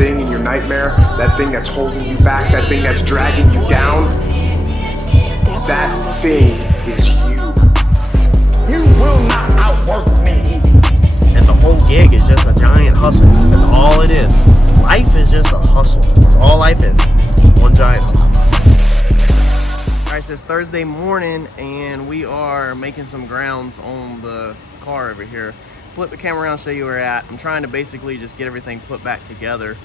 thing in your nightmare, that thing that's holding you back, that thing that's dragging you down, that thing is you. You will not outwork me. And the whole gig is just a giant hustle. That's all it is. Life is just a hustle. That's all life is. One giant hustle. Alright, so it's Thursday morning and we are making some grounds on the car over here. Flip the camera around, show you where we're at. I'm trying to basically just get everything put back together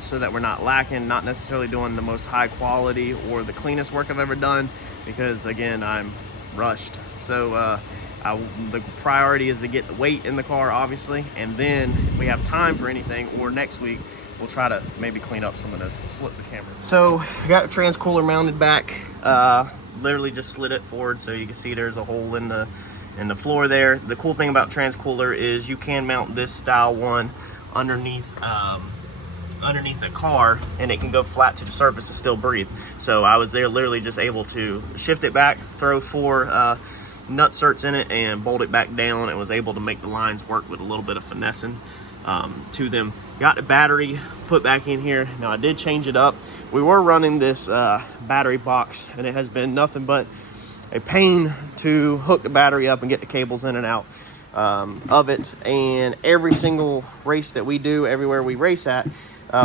so that we're not lacking, not necessarily doing the most high quality or the cleanest work I've ever done, because again, I'm rushed. So the priority is to get the weight in the car, obviously, and then if we have time for anything, or next week, we'll try to maybe clean up some of this. Let's flip the camera. So I got the trans cooler mounted back, literally just slid it forward so you can see there's a hole in the floor there. The cool thing about trans cooler is you can mount this style one underneath the car, and it can go flat to the surface and still breathe. So I was there literally just able to shift it back, throw 4 nut certs in it, and bolt it back down, and was able to make the lines work with a little bit of finessing to them. Got the battery put back in here. Now I did change it up. We were running this battery box, and it has been nothing but a pain to hook the battery up and get the cables in and out of it. And every single race that we do, everywhere we race at,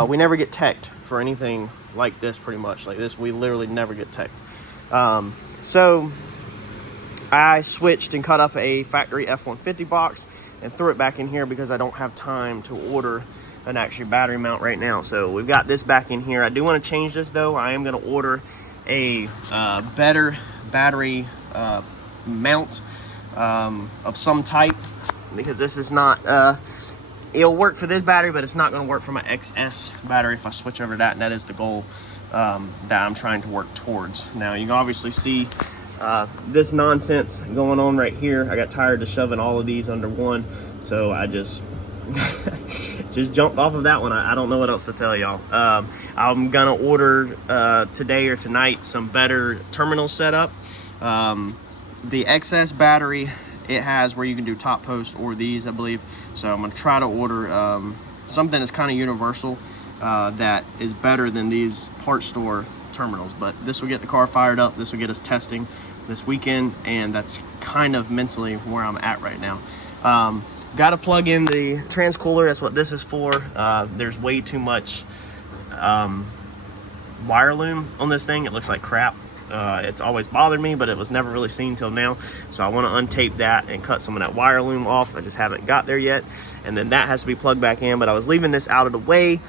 we never get teched for anything like this. Pretty much like this, we literally never get teched. So I switched and cut up a factory F-150 box and threw it back in here because I don't have time to order an actual battery mount right now. So we've got this back in here. I do want to change this though. I am going to order a better battery mount of some type, because this is not it'll work for this battery, but it's not going to work for my XS battery if I switch over to that, and that is the goal that I'm trying to work towards. Now you can obviously see this nonsense going on right here. I got tired of shoving all of these under one, so I just jumped off of that one. I don't know what else to tell y'all. I'm gonna order today or tonight some better terminal setup. The XS battery, it has where you can do top post or these, I believe. So I'm gonna try to order something that's kind of universal that is better than these part store terminals. But this will get the car fired up. This will get us testing this weekend, and that's kind of mentally where I'm at right now. Got to plug in the trans cooler. That's what this is for. There's way too much wire loom on this thing. It looks like crap. It's always bothered me, but it was never really seen till now. So I want to untape that and cut some of that wire loom off. I just haven't got there yet. And then that has to be plugged back in, but I was leaving this out of the way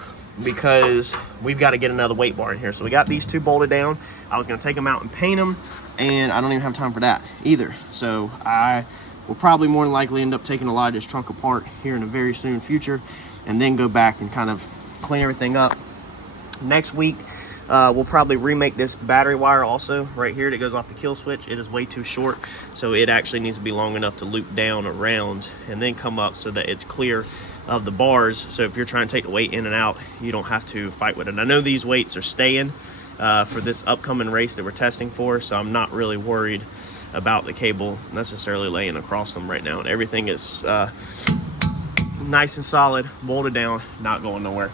because we've got to get another weight bar in here. So we got these two bolted down. I was going to take them out and paint them, and I don't even have time for that either. So I will probably more than likely end up taking a lot of this trunk apart here in the very soon future, and then go back and kind of clean everything up. Next week, we'll probably remake this battery wire also right here that goes off the kill switch. It is way too short, so it actually needs to be long enough to loop down around and then come up so that it's clear of the bars. So if you're trying to take the weight in and out, you don't have to fight with it. I know these weights are staying for this upcoming race that we're testing for, so I'm not really worried about the cable necessarily laying across them right now, and everything is nice and solid, bolted down, not going nowhere.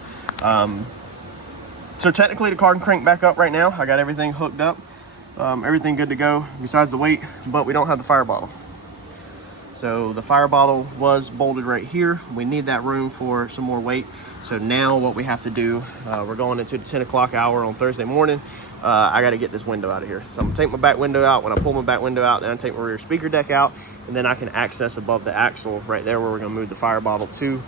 So technically the car can crank back up right now. I got everything hooked up, everything good to go besides the weight, but we don't have the fire bottle. So the fire bottle was bolted right here. We need that room for some more weight. So now what we have to do, we're going into the 10 o'clock hour on Thursday morning. I got to get this window out of here. So I'm gonna take my back window out. When I pull my back window out, then I take my rear speaker deck out, and then I can access above the axle right there where we're gonna move the fire bottle to,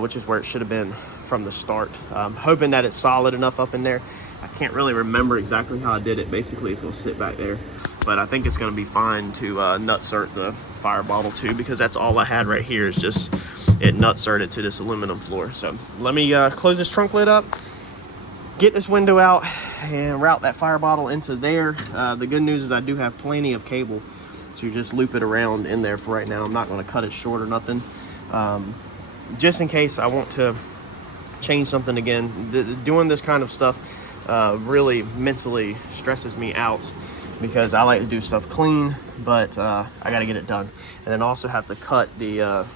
which is where it should have been from the start. I'm hoping that it's solid enough up in there. I can't really remember exactly how I did it. Basically, it's gonna sit back there, but I think it's gonna be fine to nut cert the fire bottle too, because that's all I had right here is just it nut certed to this aluminum floor. So let me close this trunk lid up, get this window out, and route that fire bottle into there. The good news is I do have plenty of cable to just loop it around in there for right now. I'm not going to cut it short or nothing, just in case I want to change something again. Doing this kind of stuff really mentally stresses me out, because I like to do stuff clean, but I got to get it done. And then also have to cut the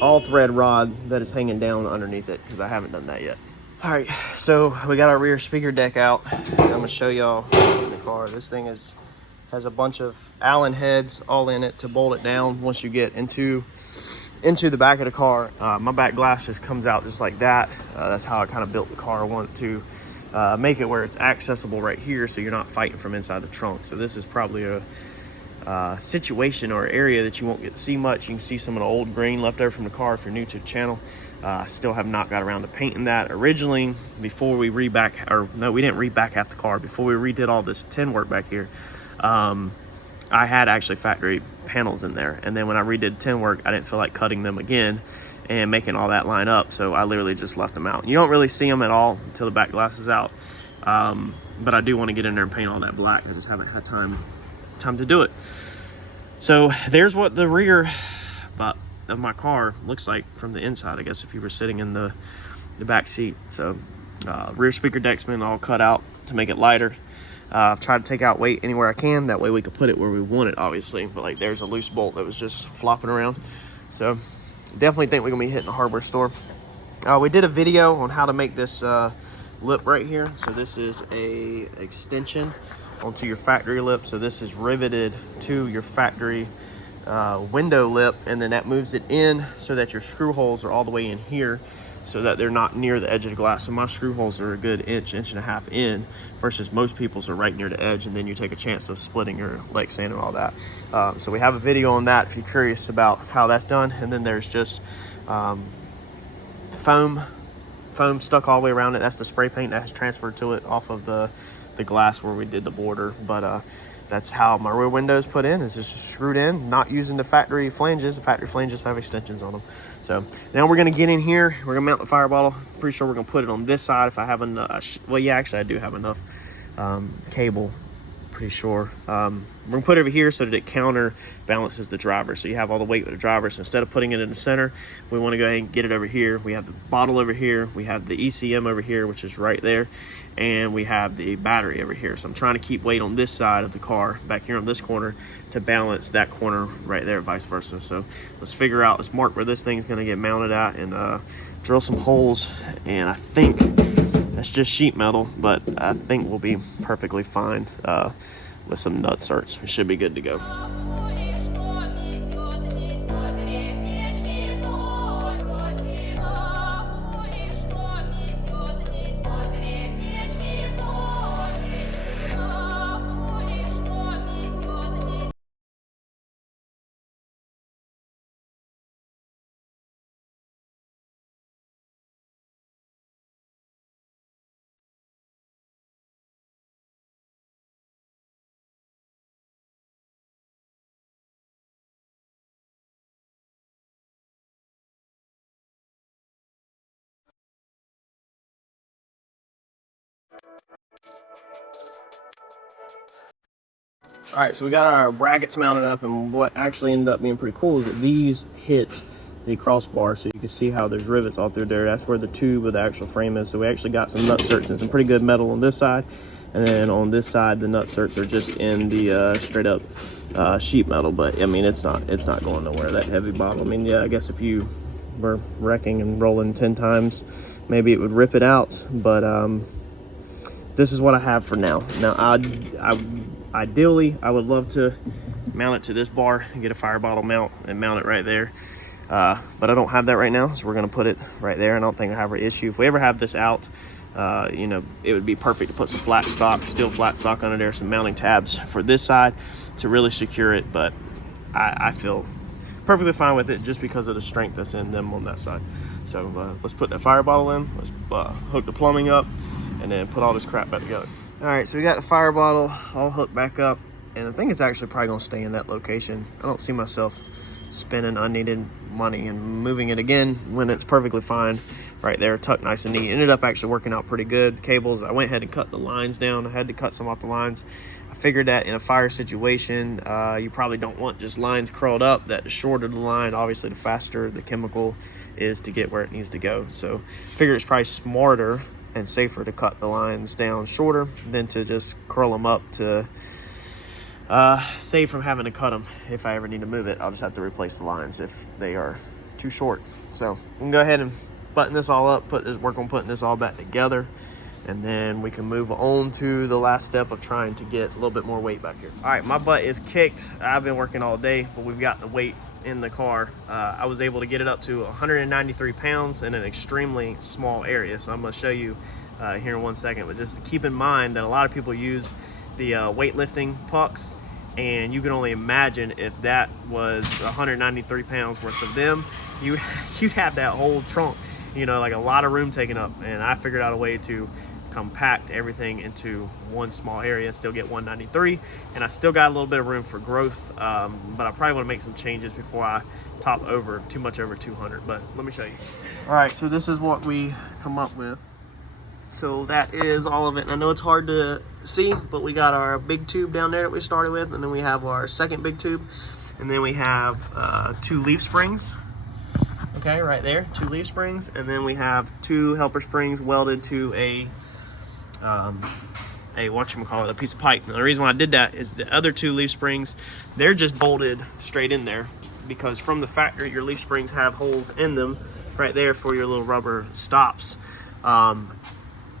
all thread rod that is hanging down underneath it, because I haven't done that yet. All right, so we got our rear speaker deck out. I'm gonna show y'all the car. This thing has a bunch of Allen heads all in it to bolt it down once you get into the back of the car. My back glass just comes out just like that. That's how I kind of built the car. I want to make it where it's accessible right here, so you're not fighting from inside the trunk. So this is probably a situation or area that you won't get to see much. You can see some of the old green left over from the car if you're new to the channel. Still have not got around to painting that. Originally, before we we didn't reback half the car. Before we redid all this tin work back here, I had actually factory panels in there, and then when I redid tin work, I didn't feel like cutting them again and making all that line up, so I literally just left them out. You don't really see them at all until the back glass is out, but I do want to get in there and paint all that black. I just haven't had time to do it. So there's what the rear of my car looks like from the inside, I guess, if you were sitting in the back seat. So rear speaker deck's been all cut out to make it lighter. I've tried to take out weight anywhere I can, that way we could put it where we want it, obviously. But like, there's a loose bolt that was just flopping around. So definitely think we're gonna be hitting a hardware store. We did a video on how to make this lip right here. So this is a extension onto your factory lip. So this is riveted to your factory window lip, and then that moves it in so that your screw holes are all the way in here, so that they're not near the edge of the glass. So my screw holes are a good inch and a half in, versus most people's are right near the edge, and then you take a chance of splitting your leg sand and all that. So we have a video on that if you're curious about how that's done. And then there's just foam stuck all the way around it. That's the spray paint that has transferred to it off of the glass where we did the border. But that's how my rear window is put in, is just screwed in, not using the factory flanges. The factory flanges have extensions on them. So now we're gonna get in here, we're gonna mount the fire bottle. Pretty sure we're gonna put it on this side if I have enough. Well, yeah, actually I do have enough cable, pretty sure. We're gonna put it over here so that it counterbalances the driver, so you have all the weight with the driver. So instead of putting it in the center, we want to go ahead and get it over here. We have the bottle over here, we have the ECM over here, which is right there, and we have the battery over here. So I'm trying to keep weight on this side of the car back here on this corner to balance that corner right there, vice versa. So let's mark where this thing's going to get mounted at, and drill some holes. And I think that's just sheet metal, but I think we'll be perfectly fine with some nut certs. We should be good to go. All right, so we got our brackets mounted up, and what actually ended up being pretty cool is that these hit the crossbar, so you can see how there's rivets all through there. That's where the tube of the actual frame is. So we actually got some nut certs and some pretty good metal on this side, and then on this side the nut certs are just in the straight up sheet metal. But I mean, it's not going nowhere, that heavy bottle. I mean, yeah, I guess if you were wrecking and rolling 10 times, maybe it would rip it out, but this is what I have for now. Now ideally, I would love to mount it to this bar and get a fire bottle mount and mount it right there. But I don't have that right now, so we're gonna put it right there. I don't think I have an issue. If we ever have this out, you know, it would be perfect to put some flat stock, steel flat stock under there, some mounting tabs for this side to really secure it. But I feel perfectly fine with it just because of the strength that's in them on that side. So let's put that fire bottle in, let's hook the plumbing up, and then put all this crap back together. All right, so we got the fire bottle all hooked back up, and I think it's actually probably gonna stay in that location. I don't see myself spending unneeded money and moving it again when it's perfectly fine right there, tucked nice and neat. Ended up actually working out pretty good. Cables, I went ahead and cut the lines down. I had to cut some off the lines. I figured that in a fire situation, you probably don't want just lines curled up. That the shorter the line, obviously the faster the chemical is to get where it needs to go. So I figured it's probably smarter and safer to cut the lines down shorter than to just curl them up to save from having to cut them. If I ever need to move it, I'll just have to replace the lines if they are too short. So we can go ahead and button this all up, work on putting this all back together, and then we can move on to the last step of trying to get a little bit more weight back here. All right, my butt is kicked. I've been working all day, but we've got the weight in the car. I was able to get it up to 193 pounds in an extremely small area. So I'm gonna show you here in 1 second, but just keep in mind that a lot of people use the weightlifting pucks, and you can only imagine if that was 193 pounds worth of them, you'd have that whole trunk, you know, like a lot of room taken up. And I figured out a way to compact everything into one small area, still get 193, and I still got a little bit of room for growth, but I probably want to make some changes before I top over too much over 200. But let me show you. All right, so this is what we come up with. So that is all of it, and I know it's hard to see, but we got our big tube down there that we started with, and then we have our second big tube, and then we have 2 leaf springs. Okay, right there, 2 leaf springs, and then we have 2 helper springs welded to a a piece of pipe. Now, the reason why I did that is the other 2 leaf springs, they're just bolted straight in there, because from the factory your leaf springs have holes in them right there for your little rubber stops.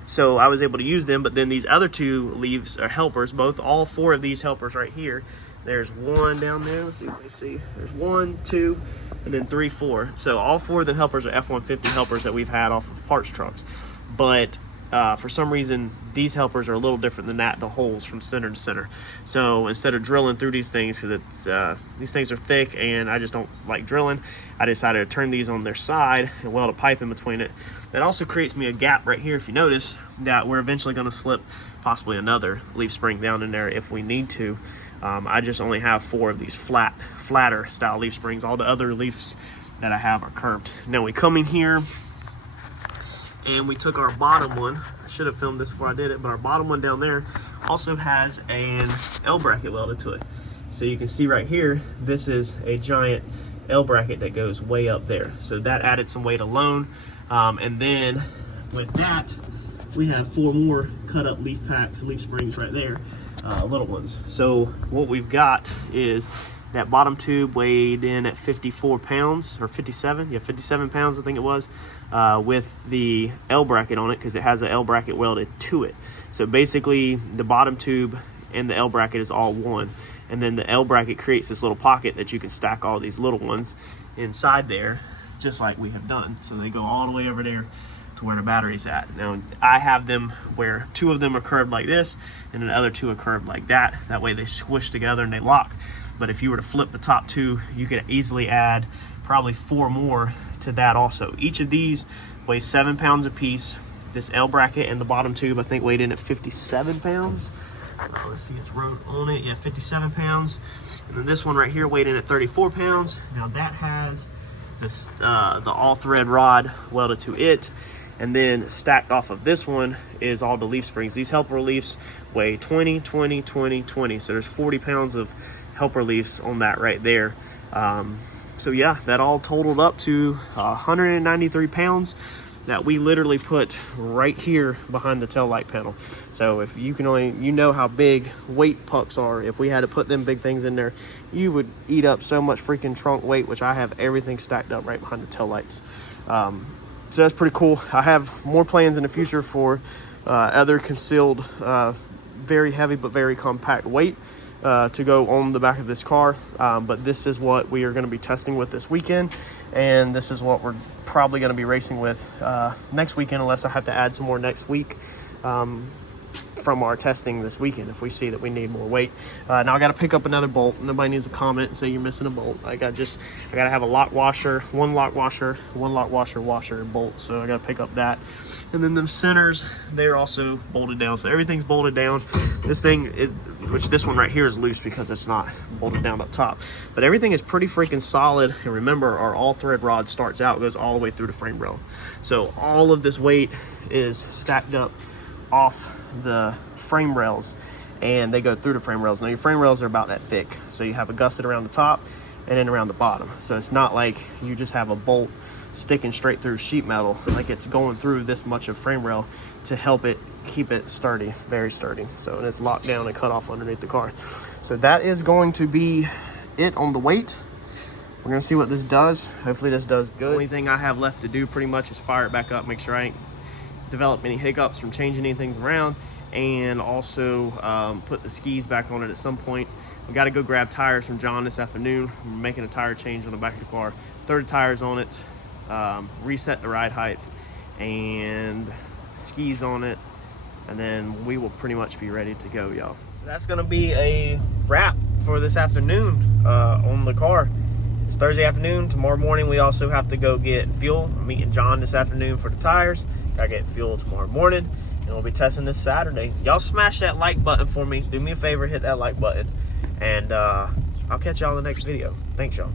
So I was able to use them, but then these other 2 leaves are helpers, all 4 of these helpers right here. There's 1 down there, let's see what we see. There's 1, 2, and then 3, 4. So all 4 of the helpers are F-150 helpers that we've had off of parts trucks. But for some reason, these helpers are a little different than that, the holes from center to center. So instead of drilling through these things, because these things are thick and I just don't like drilling, I decided to turn these on their side and weld a pipe in between it. That also creates me a gap right here, if you notice, that we're eventually going to slip possibly another leaf spring down in there if we need to. I just only have 4 of these flatter style leaf springs. All the other leaves that I have are curved. Now we come in here and we took our bottom one. I should have filmed this before I did it, but our bottom one down there also has an L bracket welded to it. So you can see right here, this is a giant L bracket that goes way up there. So that added some weight alone. And then with that, we have 4 more cut up leaf packs, leaf springs right there, little ones. So what we've got is that bottom tube weighed in at 54 pounds, or 57, yeah, 57 pounds I think it was, with the L bracket on it, because it has an L bracket welded to it. So basically the bottom tube and the L bracket is all one, and then the L bracket creates this little pocket that you can stack all these little ones inside there, just like we have done. So they go all the way over there to where the battery's at. Now I have them where 2 of them are curved like this, and the other 2 are curved like that. That way they squish together and they lock. But if you were to flip the top 2, you could easily add probably 4 more to that also. Each of these weighs 7 pounds a piece. This L bracket and the bottom tube, I think, weighed in at 57 pounds. Let's see, it's wrote on it, yeah, 57 pounds. And then this one right here weighed in at 34 pounds. Now that has this the all thread rod welded to it. And then stacked off of this one is all the leaf springs. These helper leaves weigh 20, 20, 20, 20. So there's 40 pounds of helper leaves on that right there. So yeah, that all totaled up to 193 pounds that we literally put right here behind the tail light panel. So if you can only, you know how big weight pucks are. If we had to put them big things in there, you would eat up so much freaking trunk weight, which I have everything stacked up right behind the tail lights. So that's pretty cool. I have more plans in the future for other concealed, very heavy but very compact weight to go on the back of this car. But this is what we are going to be testing with this weekend, and this is what we're probably going to be racing with next weekend, unless I have to add some more next week from our testing this weekend if we see that we need more weight. Now I got to pick up another bolt. Nobody needs to comment and say you're missing a bolt. I got to have a lock washer, one lock washer, and bolt. So I got to pick up that. And then the centers, they're also bolted down. So everything's bolted down. This thing is, which this one right here is loose because it's not bolted down up top. But everything is pretty freaking solid. And remember, our all thread rod starts out, goes all the way through the frame rail. So all of this weight is stacked up off the frame rails, and they go through the frame rails. Now your frame rails are about that thick. So you have a gusset around the top and then around the bottom. So it's not like you just have a bolt sticking straight through sheet metal, like it's going through this much of frame rail to help it keep it sturdy, very sturdy. So and it's locked down and cut off underneath the car. So that is going to be it on the weight. we're gonna see what this does. Hopefully this does good. The only thing I have left to do pretty much is fire it back up, make sure I ain't developed any hiccups from changing anything around, and also put the skis back on it at some point. We got to go grab tires from John this afternoon. We're making a tire change on the back of the car, throw the tires on it, reset the ride height, and skis on it, and then we will pretty much be ready to go, y'all. That's gonna be a wrap for this afternoon on the car. It's Thursday afternoon. Tomorrow morning we also have to go get fuel. I'm meeting John this afternoon for the tires. Gotta get fuel tomorrow morning, and we'll be testing this Saturday. Y'all smash that like button for me. Do me a favor, hit that like button, and I'll catch y'all in the next video. Thanks, y'all.